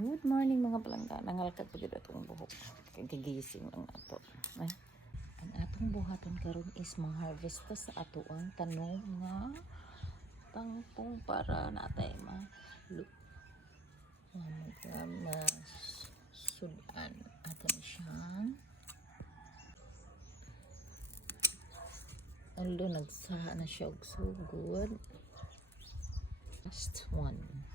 Good morning mga palangga. Nangalkat pa dito itong buhok. Kagigising lang ato. Ay, ang atong buhaton karon is ma-harvest ta sa ato ang tanong nga tangpong para natay sudan. Ato na siyang although nagsaha na siya og so good. Last one.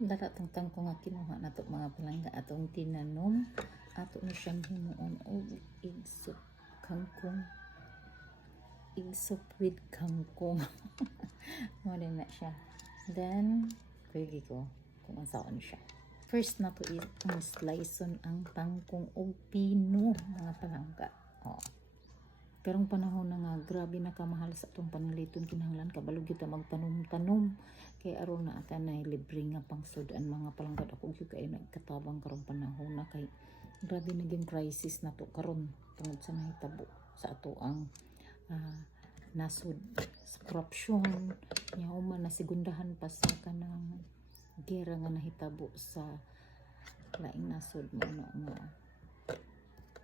Dalatang ko nga kinuha na to mga palangga atong tinanom. Ato na siyang himuon og igsop kangkong. Igsop with kangkong. Mo din na siya. Then, pwede ko kung saan siya. First na to is ang sliceon ang kangkong og pino mga palangga. Oh. Karong panahon na nga grabe na kamahal sa atong panaliton kinahanglan kabalo kita magtanom-tanom kay aron na ata na libre nga pangsudan mga palangga. Ako gyud kay nagkatabang karong panahon na kay grabe naging crisis na to karon tungod sa nahitabo sa ato ang nasud sa corruption nya human na segundahan pa sa kanang gera nga nahitabo sa laing nasud mo na nga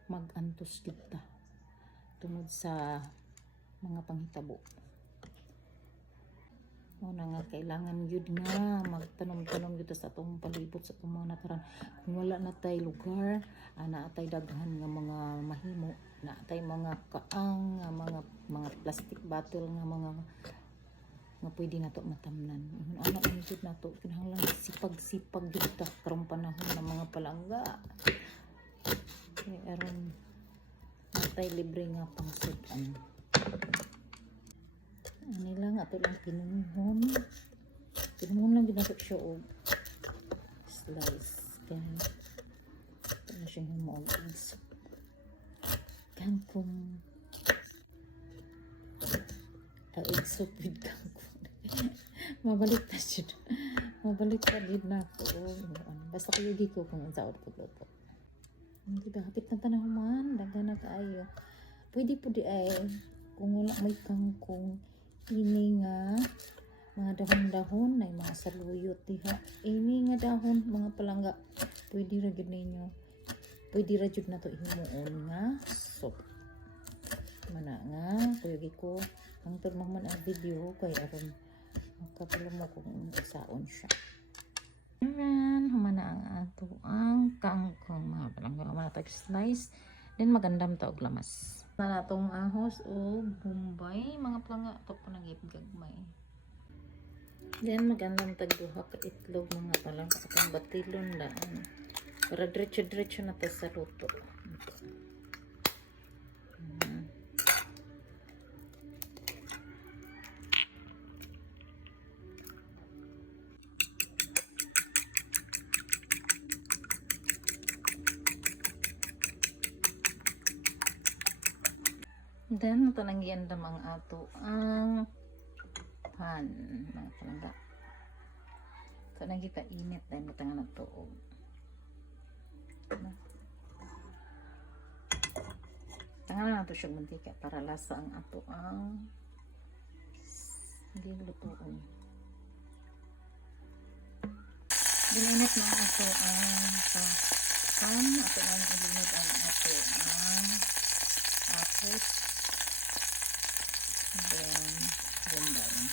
magantos kita tungod sa mga panghitabo. O na nga kailangan yun nga magtanom-tanom dito sa atong palibot sa atong mga nakaran. Kung wala na tay lugar, na tay daghan nga mga mahimo, na tay mga kaang, mga plastic bottle nga mga pwede na to matamnan. Ano ang jud na to kinahanglan sipag-sipag dito karong panahon ng mga palangga. Kay aron natay libre nga pangsudan. Ano lang ato lang pinunghon lang ginato siya og slice kaya ito na siya himuog igsop kangkong igsop with kangkong. Mabalik na din na ako basta kayo di ko kung ang saot ko luto. Hindi ba hapit na panahon man daga na kaayo pwede po di ay kung wala may kangkong ini nga mga dahon-dahon na mga saluyot diha ini nga dahon mga palangga pwede ra gyud ninyo pwede ra gyud nato himuon nga soup mana nga kuya ko ang turmang man ang video kay aron makapalo mo kung saon siya. Ayan, humana ang ato ang kangkong mga palangga matag slice then magandam ta og lamas na natong ahos o bombay mga palangga ito po nang gagmay. Then magandang tagduha ka itlog mga palangga atong batilon daan para diretso na ta sa luto. Then, ito nang giandam ang ato ang pan mga palangga. Ito nang kita init dahil matangan na to. Tangan na ito siya mantika para lasa ang ato ang hindi lutoon. Bininit na ang ato ang pan. Ato ang ilinit ang ato ang apos. Then, ganda rin.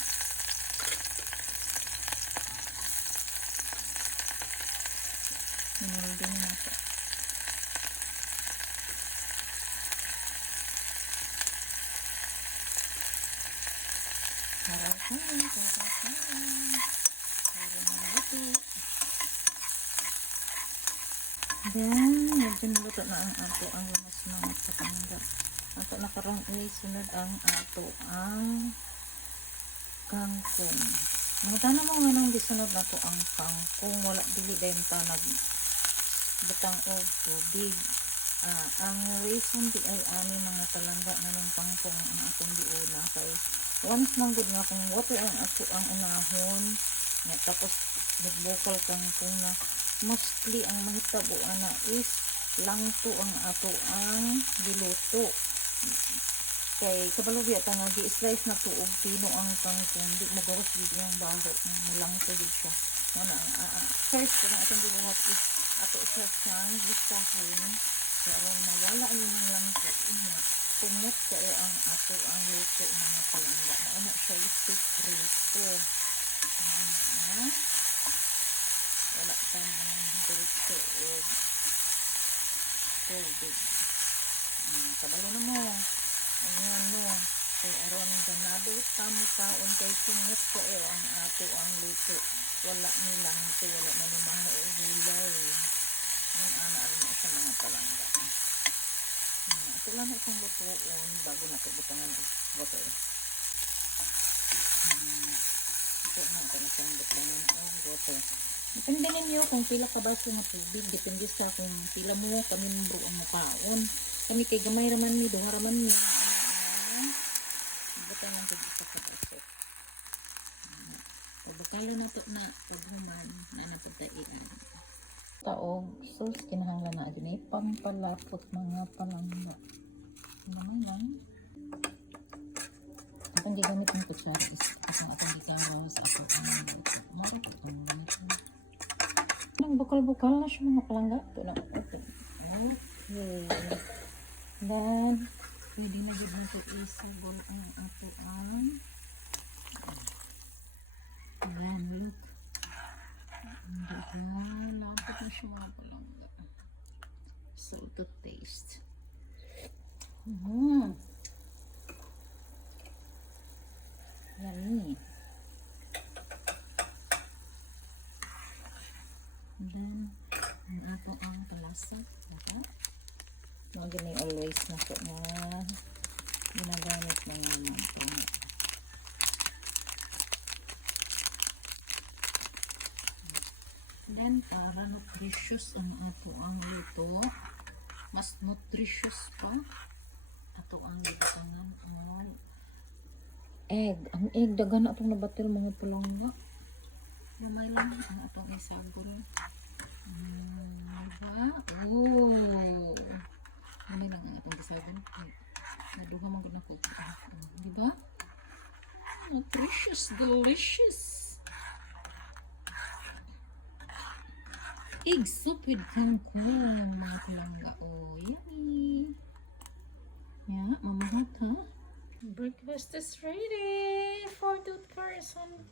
Minulog din na ito. Harap-harap. Then, medyo naluto na ang ato ang lamas manok sa palangga. Ato na karong isunod ang ato ang kangkong. Ang tanong mo nga nang gisunod na to ang kangkong. Wala dili dahil ta nagbutang o tubig. Ang reason di ay ani mga palangga nga ng kangkong ang atong diuna. Kay once man good nga kung water ang ato ang unahon. Tapos nagbukal kangkong na mostly ang mahitabo na is langto ang ato ang giluto. Kay kabalubi at nga gi-slice na tuog pino ang kangkong di magawas gid yung baho mulang to gid siya. Muna first na atong gibuhat is ato siya sang gisahon pero mawala yung langko inya kumot kayo ang ato ang luto mga palangga. Mauna siya ipiprito. Wala pa mga diretso o tubig. Kabalo na mo. Ayan no. Kay aron ganado tamo kaon kay kumot kayo ang ato ang luto. Wala nilang ito. Wala na ni mga gulay. Ang ana-ana na siya mga palangga. Ito lang na itong lutoon bago na ito butangan ito. Ito na ito na siyang butangan ito. Depende ninyo kung pila ka baso na tubig. Depende sa kung pila mo kami mbro ang mukaon. Kami kay gamay raman ni, duha raman ni. Butangan lang ito isa ka baso. Pabakala na ito na paghuman na napagtaian. Taog sus kinahanglan na adun ay pampalapot mga palangga. Naman atong gigamit ng kutsara is atong gitawas atong nang bukal-bukal na siya mga palangga. Ito na open. Okay. Then pwede na gid nato isubol ang ato ang ayan look. Lapot na siya mga palangga. So to taste. Yummy. And then, ang ato ang palasa. Mga ganyan always na ito na ginagamit ng pangit. Then, para nutritious ang ato ang luto. Mas nutritious pa. Ato ang gitangan ang egg. Ang egg, dagan na itong nabatil mga palangga. Mamay lang ang atong isagol. Diba? Oh! Mamay lang ang atong isagol. Naduha mo na po. Diba? Nutritious, delicious. Egg soup with kangkong mga palangga. Oh, yummy. Yeah, mamahat ha? Breakfast is ready for the person.